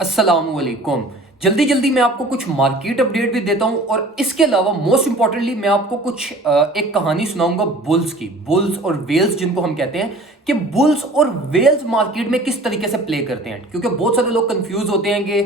अस्सलामुअलैकुम। जल्दी जल्दी मैं आपको कुछ मार्केट अपडेट भी देता हूं और इसके अलावा मोस्ट इंपॉर्टेंटली मैं आपको कुछ एक कहानी सुनाऊंगा बुल्स की। बुल्स और वेल्स जिनको हम कहते हैं कि बुल्स और वेल्स मार्केट में किस तरीके से प्ले करते हैं, क्योंकि बहुत सारे लोग कंफ्यूज होते हैं कि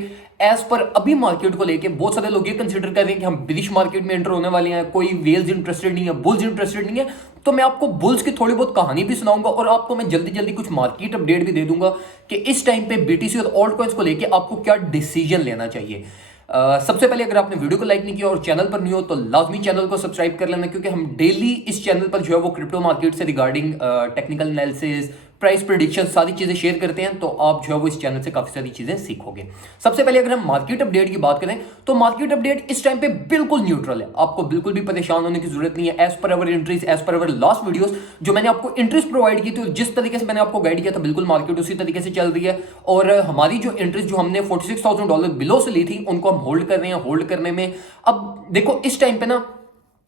एज पर अभी मार्केट को लेके बहुत सारे लोग ये कंसिडर कर रहे हैं कि हम ब्रिटिश मार्केट में एंटर होने वाले हैं, कोई वेल्स इंटरेस्टेड नहीं है, बुल्स इंटरेस्टेड नहीं है। तो मैं आपको बुल्स की थोड़ी बहुत कहानी भी सुनाऊंगा और आपको मैं जल्दी जल्दी कुछ मार्केट अपडेट भी दे दूंगा कि इस टाइम पे बीटीसी और ऑल्ट कॉइंस को लेके आपको क्या डिसीजन लेना चाहिए। सबसे पहले अगर आपने वीडियो को लाइक नहीं किया और चैनल पर नहीं हो तो लाजमी चैनल को सब्सक्राइब कर लेना, क्योंकि हम डेली इस चैनल पर जो है वो क्रिप्टो मार्केट से regarding technical analysis, price prediction, सारी चीजें शेयर करते हैं। तो आप जो है वो इस चैनल से काफी सारी चीजें सीखोगे। सबसे पहले अगर हम मार्केट अपडेट की बात करें तो मार्केट अपडेट इस टाइम पे बिल्कुल न्यूट्रल है। आपको बिल्कुल भी परेशान होने की जरूरत नहीं है। As per our entries, as per our last videos जो मैंने आपको एंट्रीज प्रोवाइड की थी, जिस तरीके से मैंने आपको गाइड किया था, बिल्कुल मार्केट उसी तरीके से चल रही है। और हमारी जो एंट्रीज जो हमने $46,000 बिलो से ली थी उनको हम होल्ड कर रहे हैं। होल्ड करने में अब देखो इस टाइम पे ना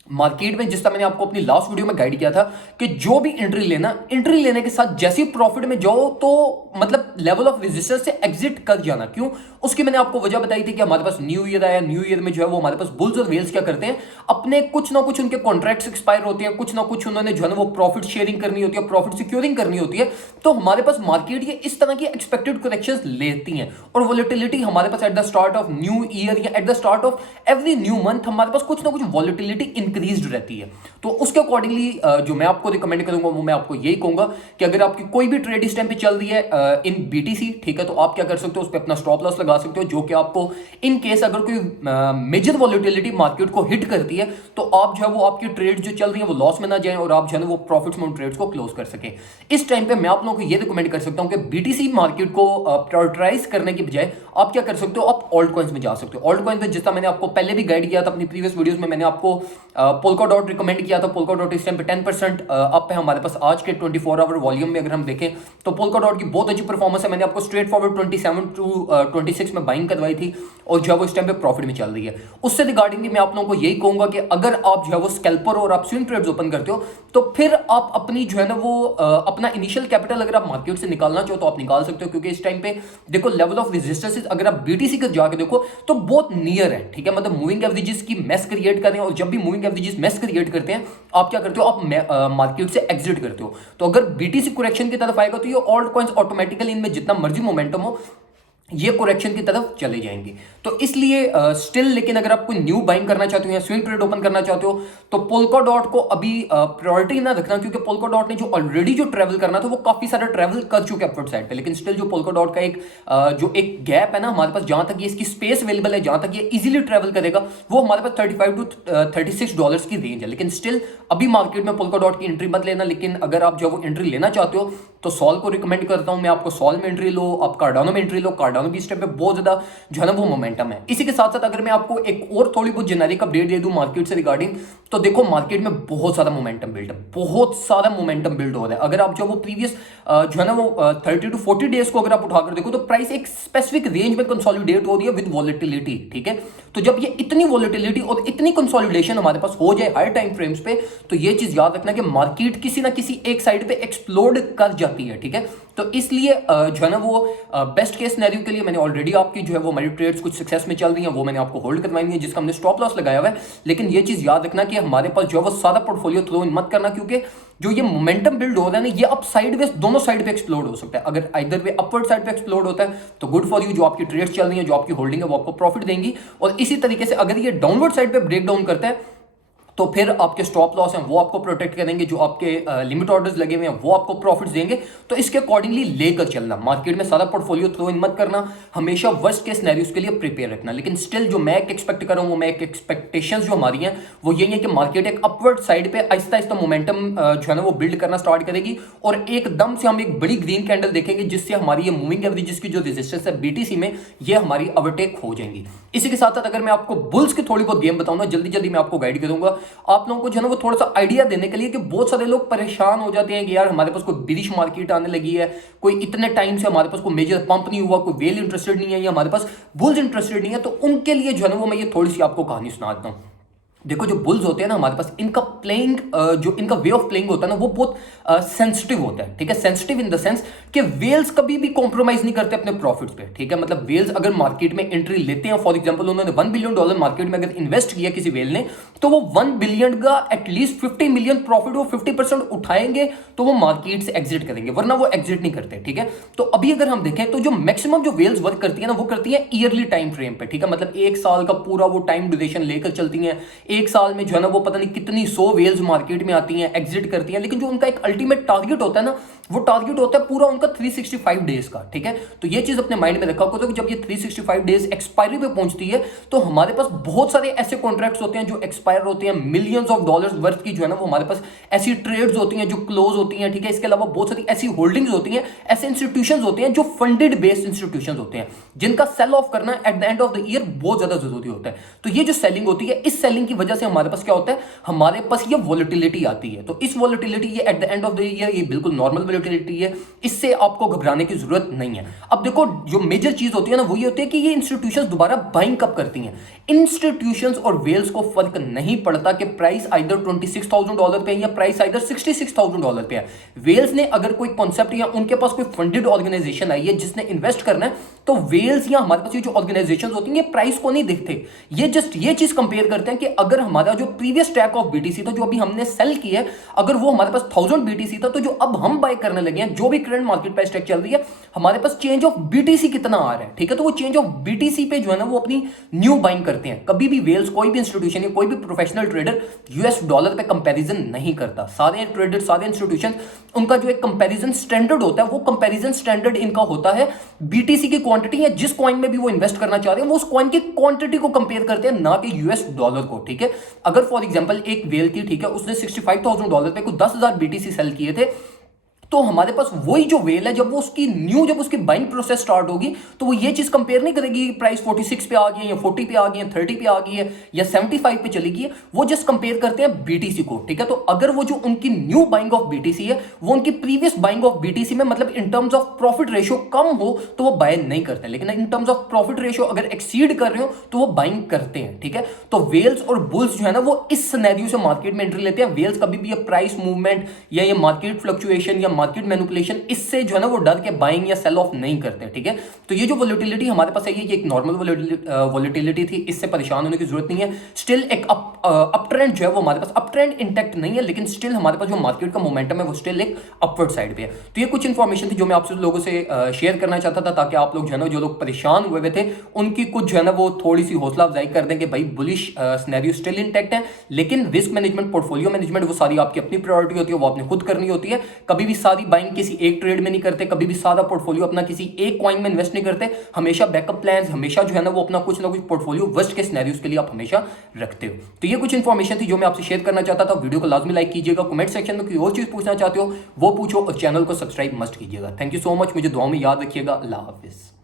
मार्केट में, जिस तरह मैंने आपको अपनी लास्ट वीडियो में गाइड किया था कि जो भी एंट्री लेना, एंट्री लेने के साथ जैसे ही प्रॉफिट में जाओ तो मतलब लेवल ऑफ रेजिस्टेंस से एग्जिट कर जाना। क्यों? उसकी मैंने आपको वजह बताई थी कि हमारे पास न्यू ईयर आया, न्यू ईयर में जो है वो हमारे पास बुल्स और वेल्स क्या करते हैं, अपने कुछ ना कुछ उनके कॉन्ट्रैक्ट्स एक्सपायर होते हैं, कुछ ना कुछ उन्होंने जो है वो प्रॉफिट शेयरिंग करनी होती है, प्रॉफिट सिक्योरिंग करनी होती है। तो हमारे पास मार्केट ये इस तरह की एक्सपेक्टेड करेक्शंस लेती हैं और वॉलेटिलिटी हमारे पास at the start of new year या at the start of every new month हमारे पास कुछ ना कुछ वॉलेटिलिटी इंक्रीज रहती है। तो उसके अकॉर्डिंगली जो मैं आपको रिकमेंड करूंगा वो मैं आपको यही कहूंगा कि अगर आपकी कोई भी ट्रेड इस टाइम पे चल रही है इन बीटीसी, ठीक है, तो आप क्या कर सकते हो, उस पर अपना स्टॉप लॉस लगा सकते हो, जो कि आपको इन केस अगर कोई मेजर वॉलेटिलिटी मार्केट को हिट करती है तो आप जो है वो आपकी ट्रेड जो चल रही है वो लॉस में ना जाए और आप जो है वो प्रॉफिट्स में उन ट्रेड्स को क्लोज कर सके। इस टाइम पे मैं आप लोगों को ये रिकमेंड कर सकता हूं कि बीटीसी मार्केट को प्रायोरिटाइज करने की बजाय आप क्या कर सकते हो, आप ऑल्ट कॉइंस में जा सकते हो। ऑल्ट कॉइंस में जितना मैंने आपको पहले भी गाइड किया था अपनी प्रीवियस वीडियोस में, मैंने आपको पोल्का डॉट रिकमेंड किया था। पोल्का डॉट इस टाइम पे 10% अप है हमारे पास। आज के 24 आवर वॉल्यूम में अगर हम देखें तो पोल्का डॉट की बहुत अच्छी परफॉर्मेंस है। मैंने आपको स्ट्रेट फॉरवर्ड 27 टू 26 में बाइंग करवाई थी और जो है वो इस टाइम पे प्रॉफिट में चल रही है। उससे रिगार्डिंग भी मैं आप लोगों को यही कहूंगा कि अगर आप जो है वो स्कैल्पर और आप स्विंग ट्रेड्स ओपन करते हो तो फिर आप अपनी जो है ना वो अपना इनिशियल कैपिटल अगर आप मार्केट से निकालना चाहो तो आप निकाल सकते हो, क्योंकि इस टाइम पे देखो लेवल ऑफ रेजिस्टेंस अगर आप बीटीसी का जाके देखो तो बहुत नियर है, ठीक है। मतलब मूविंग एवरेजेस की मेस क्रिएट कर रहे हैं और जब भी मूविंग एवरेजेस मेस क्रिएट करते हैं आप क्या करते हो, आप मार्केट से एग्जिट करते हो। तो अगर बीटीसी करेक्शन की तरफ आएगा तो ये ऑल्ट कॉइंस ऑटोमेटिकली इनमें जितना मर्जी मोमेंटम हो ये करेक्शन की तरफ चले जाएंगे। तो इसलिए स्टिल लेकिन अगर आप कोई न्यू बाइंग करना चाहते हो या स्विंग ट्रेड ओपन करना चाहते हो तो पोल्का डॉट को अभी प्रायोरिटी ना रखना, क्योंकि पोल्का डॉट ने जो ऑलरेडी जो ट्रेवल करना था वो काफी सारा ट्रेवल कर चुके हैं अपवर्ड साइड पे। लेकिन स्टिल जो पोल्का डॉट का एक जो एक गैप है ना हमारे पास, जहां तक ये इसकी स्पेस अवेलेबल है, जहां तक ये इजीली ट्रेवल करेगा, वो हमारे पास $35 to $36 की रेंज है। लेकिन स्टिल अभी मार्केट में पोल्का डॉट की एंट्री मत लेना। लेकिन अगर आप जो वो एंट्री लेना चाहते हो तो सॉल को रिकमेंड करता हूं मैं आपको। सॉल में एंट्री लो, आप कार्डानो में एंट्री लो। कार्डानो भी इस टाइम पे बहुत ज्यादा जो है ना वो मोमेंटम है। इसी के साथ साथ अगर मैं आपको एक और थोड़ी बहुत जेनेरिक अपडेट दे दूं मार्केट से रिगार्डिंग, तो देखो मार्केट में बहुत सारा मोमेंटम बिल्ड है, बहुत सारा मोमेंटम बिल्ड हो रहा है। अगर आप जो वो प्रीवियस जो है ना वो 30 to 40 डेज को अगर आप उठाकर देखो तो प्राइस एक स्पेसिफिक रेंज में कंसोलिडेट हो रही है विद वॉलेटिलिटी, ठीक है। तो जब ये इतनी वॉलेटिलिटी और इतनी कंसोलिडेशन हमारे पास हो जाए हाई टाइम फ्रेम्स पे, तो ये चीज याद रखना कि मार्केट किसी ना किसी एक साइड पे एक्सप्लोड कर जाती है, ठीक है। तो इसलिए जो है ना वो बेस्ट केस सिनेरियो के लिए मैंने ऑलरेडी आपकी जो है वो हमारी ट्रेड्स कुछ सक्सेस में चल रही हैं, वो मैंने आपको होल्ड करवाई है, जिसका हमने स्टॉप लॉस लगाया हुआ है। लेकिन ये चीज याद रखना कि हमारे पास जो है वो सारा पोर्टफोलियो थ्रो इन मत करना, क्योंकि जो ये मोमेंटम बिल्ड हो रहा है ना ये अप साइडवेज दोनों साइड पे एक्सप्लोड हो सकता है। अगर इधर वे अपवर्ड साइड पे एक्सप्लोड होता है तो गुड फॉर यू, जो आपकी ट्रेड्स चल रही है, जो आपकी होल्डिंग है वो आपको प्रॉफिट देंगी। और इसी तरीके से अगर ये डाउनवर्ड साइड पे ब्रेक डाउन करता है तो फिर आपके स्टॉप लॉस हैं वो आपको प्रोटेक्ट करेंगे, जो आपके लिमिट ऑर्डर्स लगे हुए हैं वो आपको प्रॉफिट्स देंगे। तो इसके अकॉर्डिंगली लेकर चलना, मार्केट में सारा पोर्टफोलियो थ्रो इन मत करना, हमेशा वर्स्ट केस सिनेरियोस के लिए प्रिपेयर रखना। लेकिन स्टिल जो मैं एक्सपेक्ट कर रहा हूं, मैं एक एक्सपेक्टेशंस जो हमारी हैं वो यही है कि मार्केट एक अपवर्ड साइड पे आहिस्ता आहिस्ता मोमेंटम जो है ना वो बिल्ड करना स्टार्ट करेगी और एकदम से हम एक बड़ी ग्रीन कैंडल देखेंगे, जिससे हमारी ये मूविंग एवरेजेस की जो रेजिस्टेंस है बीटीसी में ये हमारी ओवरटेक हो जाएंगी। इसी के साथ साथ अगर मैं आपको बुल्स की थोड़ी बहुत गेम बताऊंगा, जल्दी जल्दी मैं आपको गाइड करूंगा आप लोगों को जो है ना वो थोड़ा सा आइडिया देने के लिए कि बहुत सारे लोग परेशान हो जाते हैं कि यार हमारे पास कोई बिरिश मार्केट आने लगी है, कोई इतने टाइम से हमारे पास कोई मेजर पंप नहीं हुआ, कोई वेल इंटरेस्टेड नहीं है या हमारे पास बुल्स इंटरेस्टेड नहीं है। तो उनके लिए जो है ना वो मैं ये थोड़ी सी आपको कहानी सुना देता हूं। देखो जो बुल्स होते हैं ना हमारे पास, इनका प्लेइंग जो इनका वे ऑफ प्लेइंग होता है ना वो बहुत सेंसिटिव होता है, ठीक है। सेंसिटिव इन द सेंस कि वेल्स कभी भी कॉम्प्रोमाइज नहीं करते अपने प्रॉफिट्स पे, ठीक है। मतलब वेल्स अगर मार्केट में एंट्री लेते हैं, फॉर एग्जांपल उन्होंने $1 बिलियन मार्केट में अगर इन्वेस्ट किया किसी वेल ने, तो वो 1 बिलियन का एटलीस्ट 50 मिलियन प्रॉफिट वो 50% उठाएंगे तो वो मार्केट से एग्जिट करेंगे, वरना वो एग्जिट नहीं करते, ठीक है। तो अभी अगर हम देखें तो जो मैक्सिमम जो वेल्स वर्क करती है ना वो करती है ईयरली टाइम फ्रेम पे, ठीक है। मतलब एक साल का पूरा वो टाइम ड्यूरेशन लेकर चलती है। एक साल में जो है ना वो पता नहीं कितनी 100 वेल्स मार्केट में आती हैं, एग्जिट करती हैं, लेकिन जो उनका एक अल्टीमेट टारगेट होता है ना, वो टारगेट होता है पूरा उनका 365 डेज का, ठीक है। तो ये चीज अपने माइंड में रखा होगा कि जब ये 365 डेज एक्सपायरी पे पहुंचती है तो हमारे पास बहुत सारे ऐसे कॉन्ट्रैक्ट्स होते हैं जो एक्सपायर होते हैं, मिलियंस ऑफ डॉलर्स वर्थ की जो है ना वो हमारे पास ऐसी ट्रेड्स होती हैं जो क्लोज होती हैं, ठीक है। इसके अलावा बहुत सारी ऐसी होल्डिंग्स होती हैं, ऐसे इंस्टीट्यूशंस होते हैं जो फंडेड बेस्ड इंस्टीट्यूशंस होते हैं, जिनका सेल ऑफ करना at the end of the year बहुत ज्यादा जरूरी होता है। तो ये जो सेलिंग होती है, इस सेलिंग की वजह से हमारे पास क्या होता है, हमारे पास ये वॉलेटिलिटी आती है। तो इस वॉलेटिलिटी ये at the end of the year ये बिल्कुल नॉर्मल वॉलेटिलिटी है, इससे आपको घबराने की जरूरत नहीं है। अब देखो जो मेजर चीज होती है ना वो ये होती है कि ये इंस्टीट्यूशंस दोबारा बाइंग कब करती हैं। इंस्टीट्यूशंस और वेल्स को फर्क नहीं पड़ता कि प्राइस आइदर $26,000 पे है या प्राइस आइदर $66,000 पे है। वेल्स ने अगर कोई कॉन्सेप्ट या उनके पास कोई फंडेड ऑर्गेनाइजेशन आई है जिसने इन्वेस्ट करना है, तो वेल्स या हमारे पास ये जो ऑर्गेनाइजेशन होती हैं ये प्राइस को नहीं देखते, ये जस्ट ये चीज कंपेयर करते हैं कि अगर हमारा जो प्रीवियस स्टैक ऑफ बीटीसी था जो अभी हमने सेल किया है, अगर वो हमारे पास 1000 बीटीसी था, तो जो अब हम बाय करने लगे हैं, जो भी करंट मार्केट प्राइस स्टैक चल रही है, हमारे पास चेंज ऑफ बीटीसी कितना आ रहा है, ठीक है। तो वो चेंज ऑफ बीटीसी पे जो है ना वो अपनी न्यू बाइंग करते हैं। कभी भी वेल्स कोई भी इंस्टीट्यूशन या कोई भी प्रोफेशनल ट्रेडर यूएस डॉलर पे कंपैरिजन नहीं करता। सारे ट्रेडर, सारे इंस्टीट्यूशन, उनका जो एक कंपैरिजन स्टैंडर्ड होता है, वो कंपैरिजन स्टैंडर्ड इनका होता है बीटीसी की क्वांटिटी या जिस कॉइन में भी वो इन्वेस्ट करना चाह रहे हैं वो उस कॉइन की क्वांटिटी को कंपेयर करते हैं, ना कि यूएस डॉलर को, ठीक है। अगर फॉर एग्जांपल एक वेल थी, ठीक है, उसने $65,000 पे कुछ 10,000 बीटीसी सेल किए थे, तो हमारे पास वही जो वेल है जब वो उसकी जब उसकी बाइंग प्रोसेस स्टार्ट होगी तो वो ये चीज कंपेयर नहीं करेगी प्राइस 46 पे आ गई है या 40 पे आ गई है, 30 पे आ गई है या 75 पे चली गई है, वो जस्ट कंपेयर करते हैं बीटीसी को, ठीक है। तो अगर वो जो उनकी न्यू बाइंग ऑफ बीटीसी है वो उनकी प्रीवियस बाइंग ऑफ बीटीसी में मतलब in terms of profit ratio कम हो तो वो बाय नहीं करते, लेकिन in terms of profit ratio अगर एक्सीड कर रहे हो तो वो बाइंग करते हैं, ठीक है। तो वेल्स और बुल्स जो है ना वो इस सिनेरियो से मार्केट में एंट्री लेते हैं। वेल्स कभी भी ये प्राइस मूवमेंट या ये मार्केट फ्लक्चुएशन या मार्केट मैनिपुलेशन इससे जो है ना वो डर के बाइंग या सेल ऑफ नहीं करते, ठीक है। तो ये जो वोलेटिलिटी हमारे पास है ये एक नॉर्मल वोलेटिलिटी थी, इससे परेशान होने की जरूरत नहीं है। स्टिल एक अप ट्रेंड जो है वो हमारे पास अप ट्रेंड इंटैक्ट नहीं है, लेकिन स्टिल हमारे पास जो मार्केट का मोमेंटम है वो स्टिल एक अपवर्ड साइड पे है। तो ये कुछ इंफॉर्मेशन थी जो मैं आपसे लोगों से शेयर करना चाहता था, ताकि आप लोग जो है ना जो लोग परेशान हुए थे उनकी कुछ जो है ना वो थोड़ी सी हौसला अफजाई कर दें कि भाई बुलिश सिनेरियो स्टिल इंटैक्ट है, लेकिन रिस्क मैनेजमेंट, पोर्टफोलियो मैनेजमेंट वो सारी आपकी अपनी प्रायोरिटी होती है, वो आपने खुद करनी होती है। कभी भी सारी बाइंग किसी एक ट्रेड में नहीं करते, कभी भी सारा पोर्टफोलियो अपना किसी एक कॉइन में इन्वेस्ट नहीं करते, हमेशा बैकअप प्लान्स, हमेशा जो है ना वो अपना कुछ ना कुछ पोर्टफोलियो वर्स्ट के सिनेरियोस के लिए आप हमेशा रखते हो। तो ये कुछ इंफॉर्मेशन थी जो मैं आपसे शेयर करना चाहता था। वीडियो को लाजमी लाइक कीजिएगा, कमेंट सेक्शन में कोई और चीज पूछना चाहते हो वो पूछो और चैनल को सब्सक्राइब मस्ट कीजिएगा। थैंक यू सो मच, मुझे दुआ में याद रखिएगा। अल्लाह हाफिज।